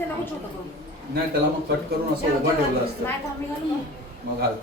नाही त्याला मग कट करून असं उभं ठेवलं असतं मग घाल.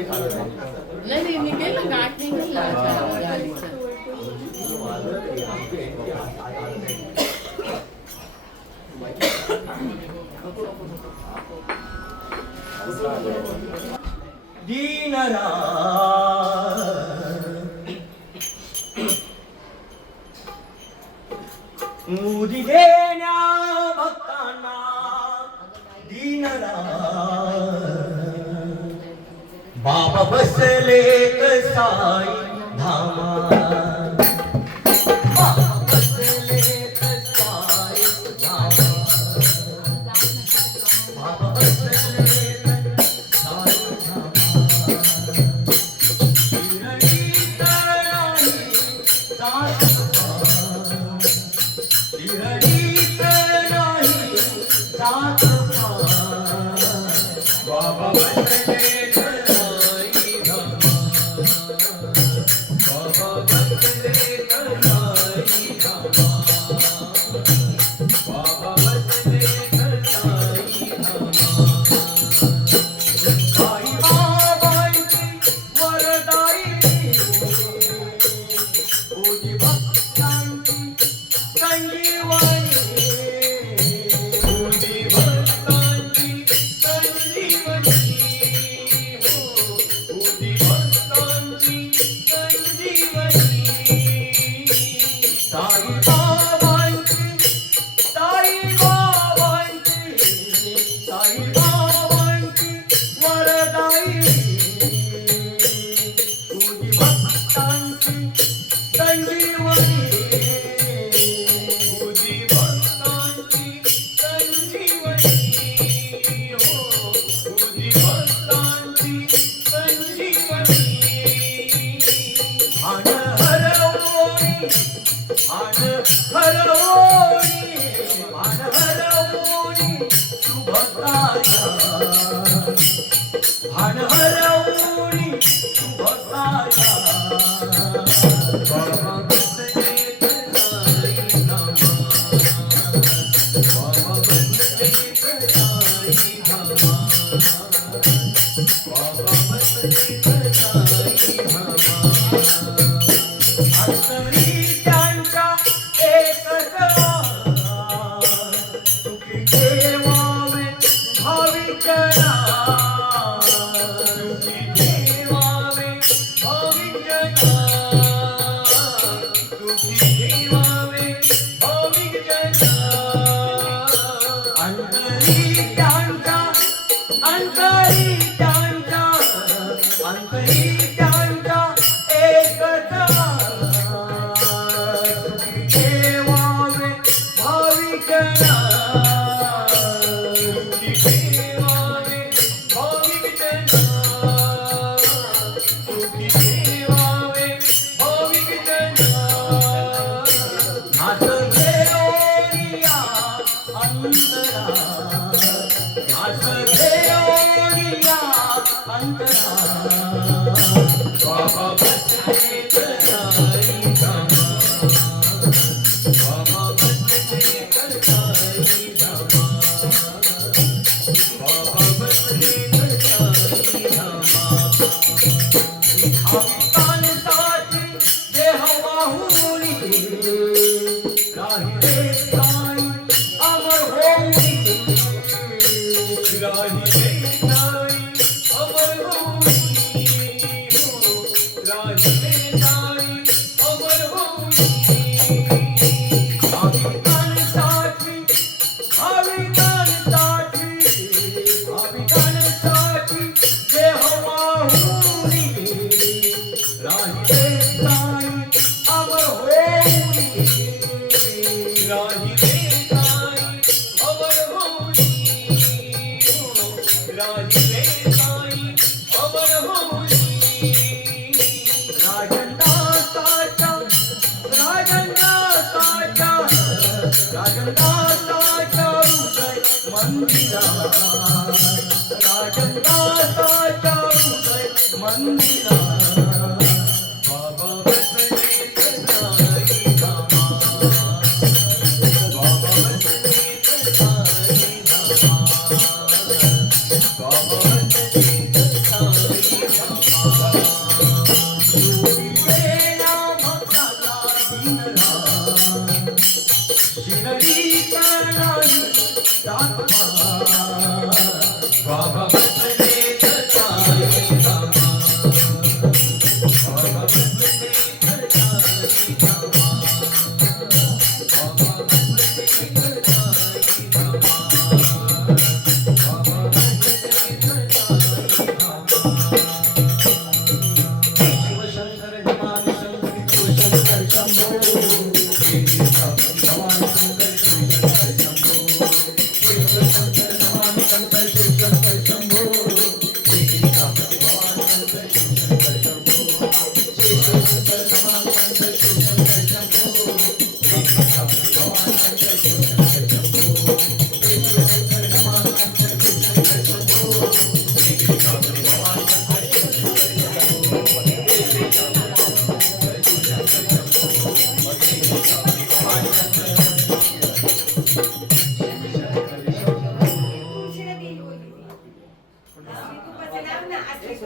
नाही मी केलं गाठ नाही दीनरा मुदी देण्या भक्तांना दीनरा बाबा बसले कसाई धामा बाबा बसले कसाई धामा बाबा बसले कसाई धामा शिरडी तळाई सात बाबा बसले कसाई धामा बाबा बसले कसाई धामा बाबा बसले कसाई धामा साई बाबांची वरदायिनी ओजी भक्तांची संजीवनी ओजी भक्तांची संजीवनी ओजी भक्तांची संजीवनी साई बाबांची साई बाबांची साई बाबांची वरदायिनी ओजी भक्तांची संजीवनी ओजी भक्तांची संजीवनी हो ओजी भक्तांची संजीवनी भान हरवणी भान हरवणी भान हरवणी तू भक्ताच्या भान हरवणी तू भक्ताच्या बाबा बसले कसाई धामा बाबा बसले कसाई धामा बाबा बसले कसाई धामा अष्टमी त्यांच्या एकच सुखी ठेवावे भाविकना सुखी ठेवावे भाविकना सुखी ठेवावे भाविकना अंतरी त्यांच्या अंतरी त्यांच्या अंतरी त्यांच्या एकच सुखी ठेवावे भाविकना सुखी ठेवावे भाविकना सुखी ठेवावे भाविकना नाथ देवरिया अंतरा नाथ देवरिया अंतरा बाबा बसले कसाई धामा बाबा बसले कसाई धामा बाबा बसले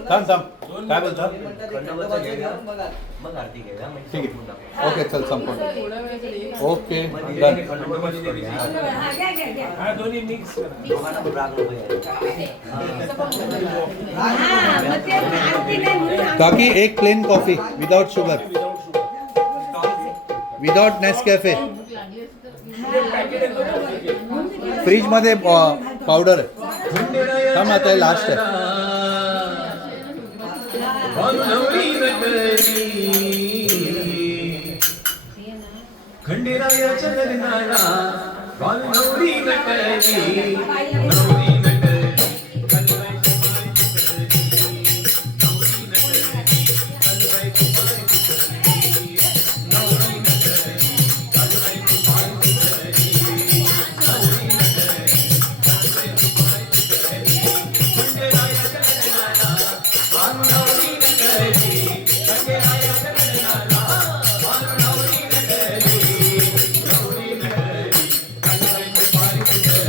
थांब थांब काय बोलता खंडोबाचं घेऊया, मग आरती घेऊया, म्हणजे ठीक संपून टाकू. आहे ओके चल संपवून थोडा वेळ तरी. ओके म्हणजे डन खंडोबाची करूया. दोघांना पण राग नको यायला. काकी एक plain coffee without sugar without Nescafe भूक लागली असेल तर फ्रीज मध्ये पावडर आहे थांब आता हे लास्ट आहे खंडेरायाच्या लग्नाला बाल नवरी नटली, नवरी नटली, कलवायची बाई तुटली, नवरी नटली, कलवायची बाई तुटली, नवरी नटली, कलवायची बाई तुटली, नवरी नटली, कलवायची बाई तुटली. खंडेरायाच्या लग्नाला बाल नवरी नटली, खंडेरायाच्या लग्नाला बाल नवरी नटली, नवरी नटली, कलवायची बाई तुटली.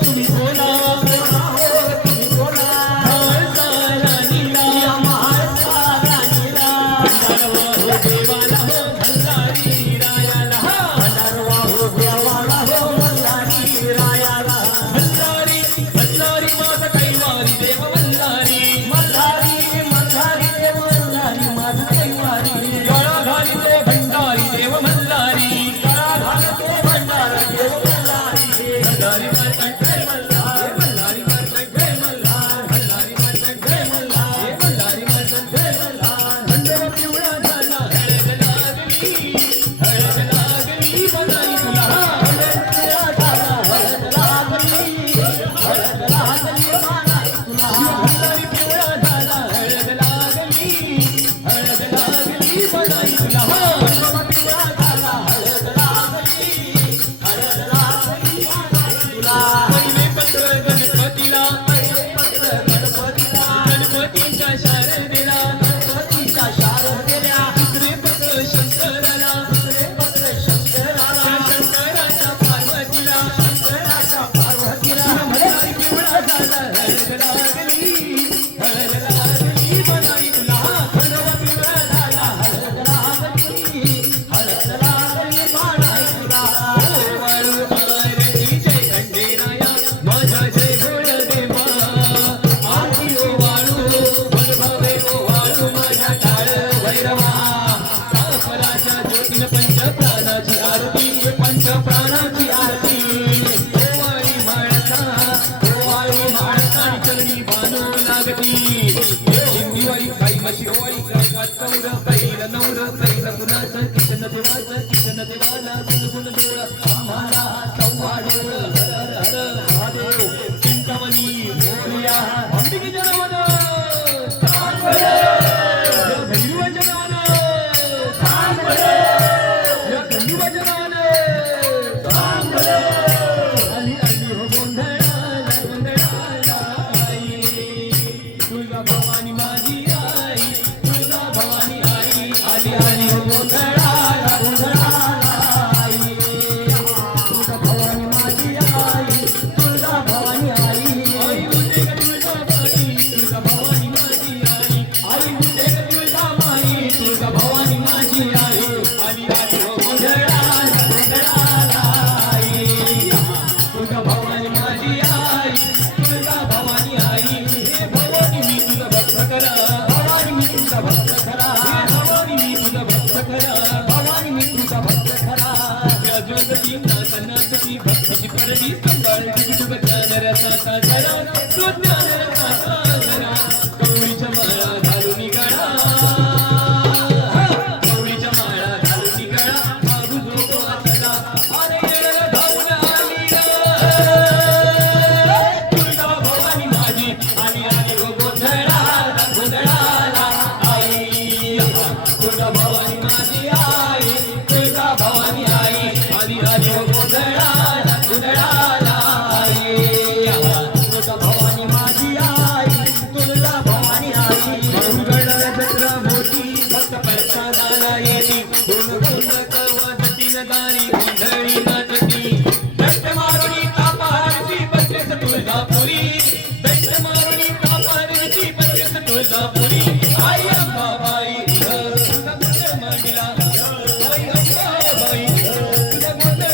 तुम्ही बोला म्हाळसाला नीला भंडारवा हो देवाला हो मल्हारी रायाला मल्हारी मल्हारी माझा कैवारी देव मल्हारी गळा घालिते भंडारी देव मल्हारी मल्हारी मार्कंड जय मल्हार मल्हारी मार्कंड जय मल्हार मल्हारी मार्कंड जय मल्हार मल्हारी मार्कंड जय मल्हार खंडवा पिवळा झाला हळद लागली बनाई तुला मल्हारी पिवळा झाला हळद लागली बनाई तुला पहिले पत्र गणपतीला गणपतीच्या शारदेला दुसरे पत्र शंकराला शंकराच्या पार्वतीला मल्हारी पिवळा झाला हळद लागली बनाई तुला खंडवा पिवळा झाला हळद लागली बनाई तुला वाळू मारती जय खंडेराया माझा जय भोळ देवा आरती ओ वाळू भगभावे ओ वाळू माझ्या टाळ भैरवा सापराच्या ज्योतीन पंचप्राणाची आरती पंचप्राणाची आरती ओ वाळी माळसा चरणी बानो लागती हिंदीवाई काही मशी होई चौर कैल नौर कैल कुणाचं किशन देवाला गुणगुण डोळ आम्हाला सव्वा डोळ हर हर महादेव चिंतामणी मोरया अंबिके जनवन भैरव जनवन खंडवा जनवन आली आली हो गोंधळाला आई तुळजा भवानी माझी आई तुळजा भवानी आई आली आली हो गोंधळाला आई तुळजा भवानी माझी आई तुळजा भवानी आई आई उदे तुळजा बाई तुळजा भवानी माझी आई आई उदे तुळजा बाई तुळजा भवानी माझी आई आली आली हो गोंधळाला आई तुळजा भवानी माझी आई तुळजा भवानी आई हे भवानी मी तुझा भक्त करा भवानी मी तुझा भक्त करा हे भवानी मी तुझा भक्त करा भवानी मी तुझा भक्त करा या जगती नाचनाची भक्ताची परडी संभाळती तुझ ज्ञान रसाचा जरा तू ज्ञान रसाचा जरा गौरीच्या माळा घालून गळा गौरीच्या माळा घालून गळा मागू झोप वाचला अरे येळा धावून आली तुळजा भवानी माझी आली आली हो गोंधळाला आई तुळजा भवानी माझी आई तुळजा भवानी आई आली आली हो गोंधळाला आई तुळजा भवानी माझी आई तुळजा भवानी आई मंगळ जत्रा मोठी भक्त प्रसादाला येती दोन वाजती नगारी गोंधळी नाचती दष्ट मारुणी तापारची बत्तीस तुळजापुरी दष्ट मारुणी तापारची बत्तीस तुळजापुरी आई अंबाबाई तुझा गोंधळ मांडला आई अंबाबाई तुझा गोंधळ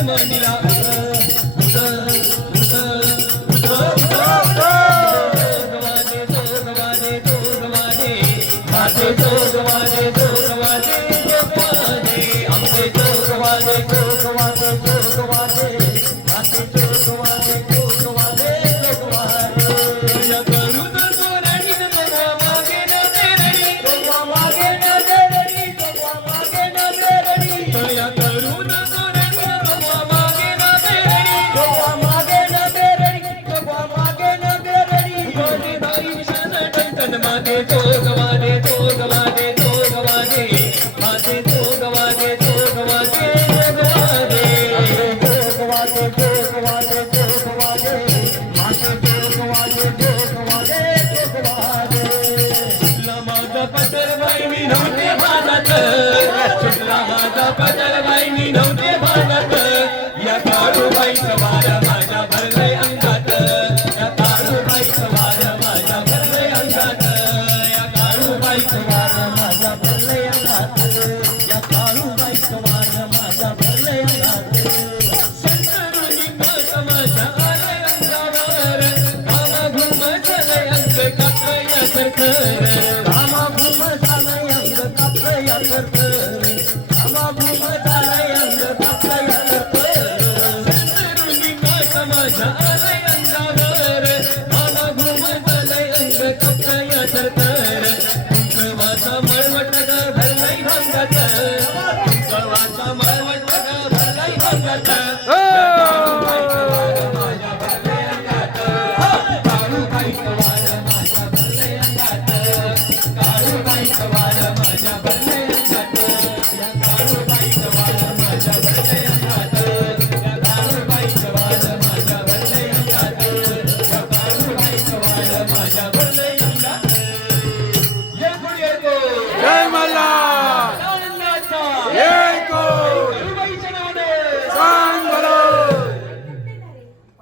मांडला पटल बाई मी नव्हते भागत या काळूबाईचं वार माझ्या भरलंय अंगात या काळूबाईचं वार माझ्या भरलंय अंगात या काळूबाईचं वार माझ्या भरलंय अंगात या काळूबाईचं वार माझ्या भरलंय अंगात शंकरुनी माझ्या आलंय अंगावर घामाघूम झालंय अंग कापया सरखर घामाघूम झालंय अंग कापया सरखर घामाघूम झालंय अंग कापया सरखर शंकरुनी माझ्या आलंय अंगावर घामाघूम झालंय अंग कापया सरखर कुंकवाचा मळवट ग भरलंय भांगात कुंकवाचा मळवट ग भरलंय भांगात